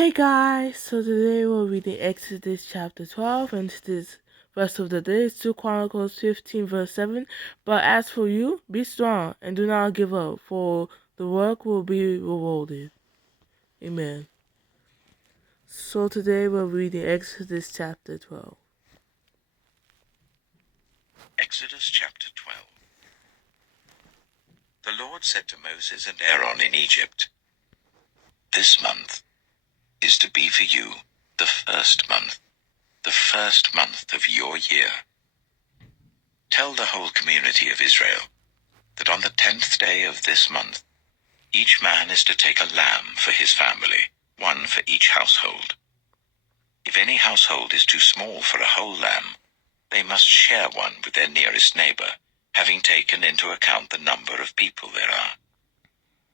Hey guys, so today we're reading Exodus chapter 12, and today's verse of the day is 2 Chronicles 15 verse 7. But as for you, be strong and do not give up, for the work will be rewarded. Amen. So today we're reading Exodus chapter 12. Exodus chapter 12. The Lord said to Moses and Aaron in Egypt, "This month is to be for you the first month of your year. Tell the whole community of Israel that on the 10th day of this month, each man is to take a lamb for his family, one for each household. If any household is too small for a whole lamb, they must share one with their nearest neighbor, having taken into account the number of people there are.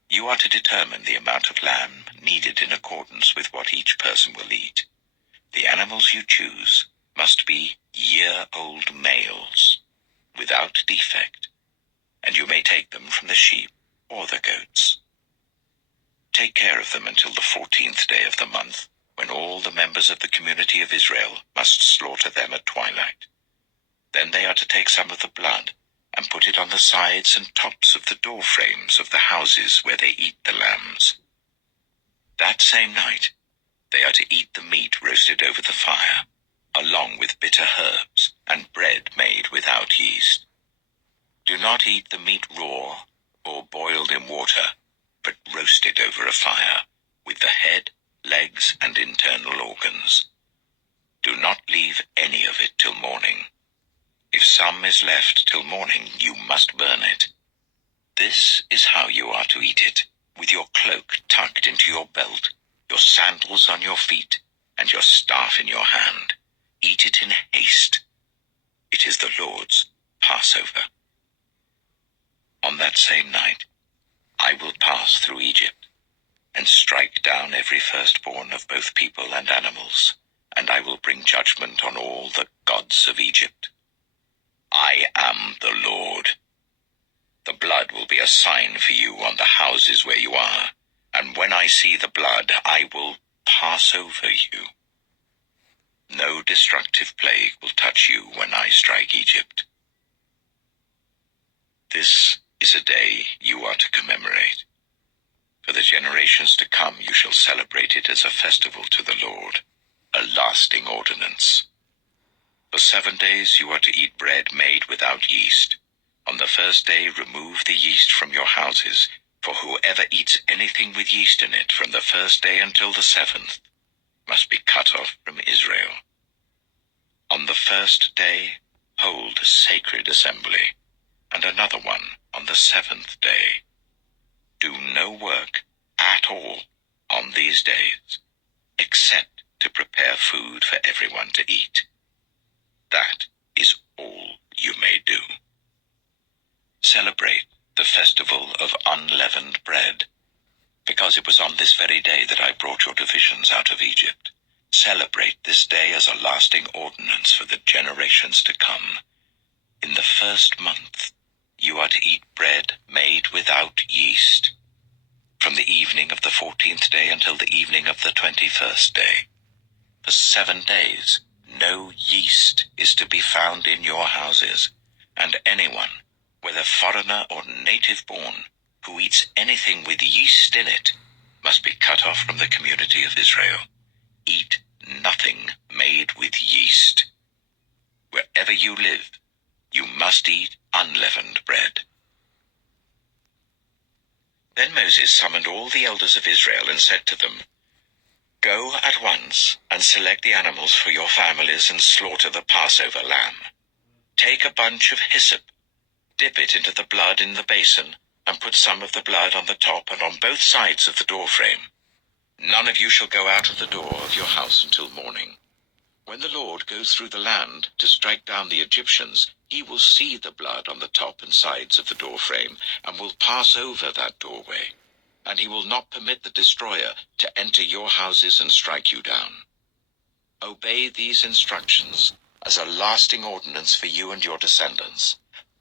You are to determine the amount of lamb needed in accordance with what each person will eat. The animals you choose must be year-old males, without defect, and you may take them from the sheep or the goats. Take care of them until the 14th day of the month, when all the members of the community of Israel must slaughter them at twilight. Then they are to take some of the blood and put it on the sides and tops of the door frames of the houses where they eat the lambs. That same night, they are to eat the meat roasted over the fire, along with bitter herbs and bread made without yeast. Do not eat the meat raw or boiled in water, but roasted over a fire, with the head, legs, and internal organs. Do not leave any of it till morning. If some is left till morning, you must burn it. This is how you are to eat it, with your cloak tucked into your belt, your sandals on your feet, and your staff in your hand. Eat it in haste. It is the Lord's Passover. On that same night, I will pass through Egypt, and strike down every firstborn of both people and animals, and I will bring judgment on all the gods of Egypt. I am the Lord. The blood will be a sign for you on the houses where you are, and when I see the blood, I will pass over you. No destructive plague will touch you when I strike Egypt. This is a day you are to commemorate. For the generations to come you shall celebrate it as a festival to the Lord, a lasting ordinance. For 7 days you are to eat bread made without yeast. On the first day remove the yeast from your houses, for whoever eats anything with yeast in it from the first day until the 7th must be cut off from Israel. On the first day hold a sacred assembly, and another one on the 7th day. Do no work at all on these days, except to prepare food for everyone to eat. That is all you may do. Celebrate the festival of unleavened bread, because it was on this very day that I brought your divisions out of Egypt. Celebrate this day as a lasting ordinance for the generations to come. In the first month, you are to eat bread made without yeast, from the evening of the 14th day until the evening of the 21st day. For 7 days, no yeast is to be found in your houses, and anyone, whether foreigner or native born, who eats anything with yeast in it, must be cut off from the community of Israel. Eat nothing made with yeast. Wherever you live, you must eat unleavened bread." Then Moses summoned all the elders of Israel and said to them, "Go at once and select the animals for your families and slaughter the Passover lamb. Take a bunch of hyssop, dip it into the blood in the basin, and put some of the blood on the top and on both sides of the doorframe. None of you shall go out of the door of your house until morning. When the Lord goes through the land to strike down the Egyptians, he will see the blood on the top and sides of the doorframe, and will pass over that doorway, and he will not permit the destroyer to enter your houses and strike you down. Obey these instructions as a lasting ordinance for you and your descendants.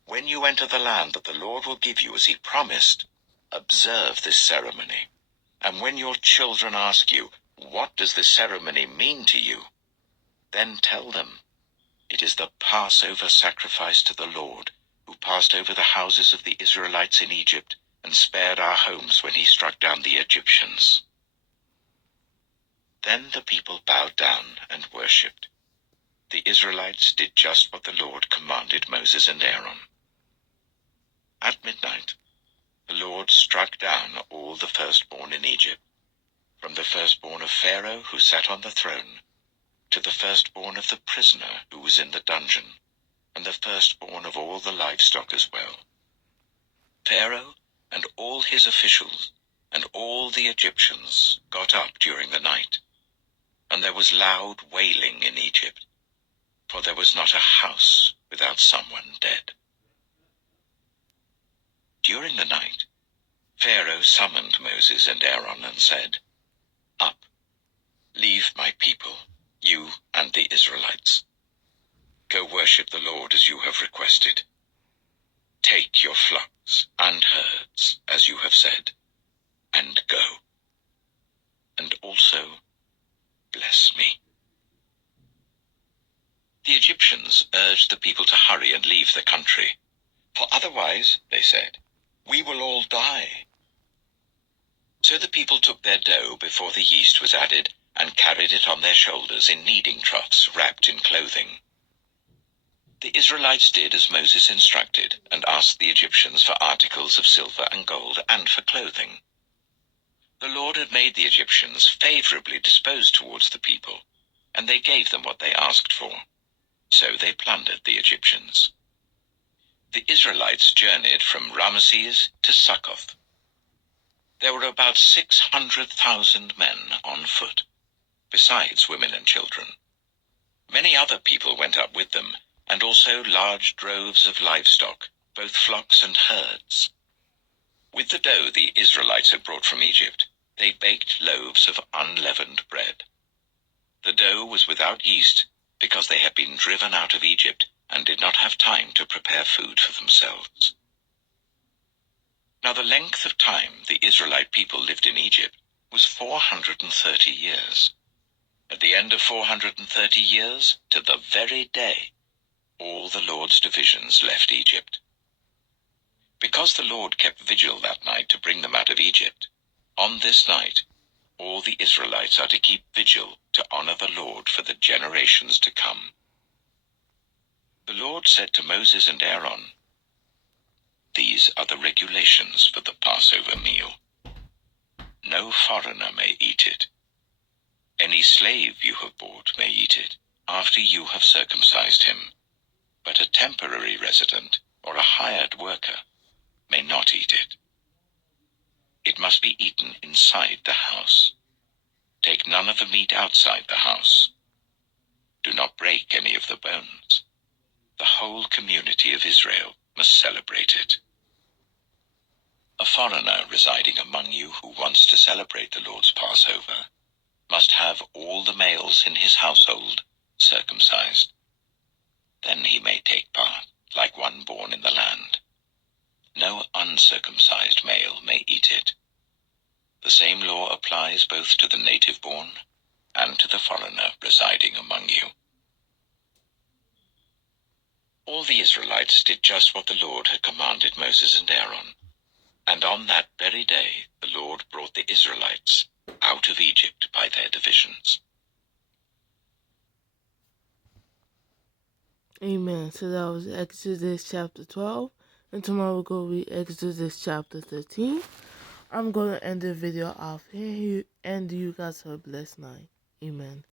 When you enter the land that the Lord will give you as he promised, observe this ceremony. And when your children ask you, what does this ceremony mean to you?" Then tell them, "It is the Passover sacrifice to the Lord, who passed over the houses of the Israelites in Egypt and spared our homes when he struck down the Egyptians." Then the people bowed down and worshipped. The Israelites did just what the Lord commanded Moses and Aaron. At midnight, the Lord struck down all the firstborn in Egypt, from the firstborn of Pharaoh who sat on the throne, to the firstborn of the prisoner who was in the dungeon, and the firstborn of all the livestock as well. Pharaoh and all his officials and all the Egyptians got up during the night, and there was loud wailing in Egypt, for there was not a house without someone dead. During the night, Pharaoh summoned Moses and Aaron and said, "Up, leave my people, you and the Israelites. Go worship the Lord as you have requested. Take your flocks and herds, as you have said, and go. And also bless me." The Egyptians urged the people to hurry and leave the country, "For otherwise," they said, "we will all die." So the people took their dough before the yeast was added and carried it on their shoulders in kneading troughs wrapped in clothing. The Israelites did as Moses instructed and asked the Egyptians for articles of silver and gold and for clothing. The Lord had made the Egyptians favorably disposed towards the people, and they gave them what they asked for. So they plundered the Egyptians. The Israelites journeyed from Ramesses to Succoth. There were about 600,000 men on foot, besides women and children. Many other people went up with them, and also large droves of livestock, both flocks and herds. With the dough the Israelites had brought from Egypt, they baked loaves of unleavened bread. The dough was without yeast, because they had been driven out of Egypt and did not have time to prepare food for themselves. Now the length of time the Israelite people lived in Egypt was 430 years. At the end of 430 years, to the very day, all the Lord's divisions left Egypt. Because the Lord kept vigil that night to bring them out of Egypt, on this night all the Israelites are to keep vigil to honor the Lord for the generations to come. The Lord said to Moses and Aaron, "These are the regulations for the Passover meal. No foreigner may eat it. Any slave you have bought may eat it after you have circumcised him, but a temporary resident or a hired worker may not eat it. It must be eaten inside the house. Take none of the meat outside the house. Do not break any of the bones. The whole community of Israel must celebrate it. A foreigner residing among you who wants to celebrate the Lord's Passover must have all the males in his household circumcised. Then he may take part, like one born in the land. No uncircumcised male may eat it. The same law applies both to the native-born and to the foreigner residing among you." All the Israelites did just what the Lord had commanded Moses and Aaron, and on that very day the Lord brought the Israelites out of Egypt by their divisions. Amen. So that was Exodus chapter 12. And tomorrow we'll go read Exodus chapter 13. I'm going to end the video off here. And you guys have a blessed night. Amen.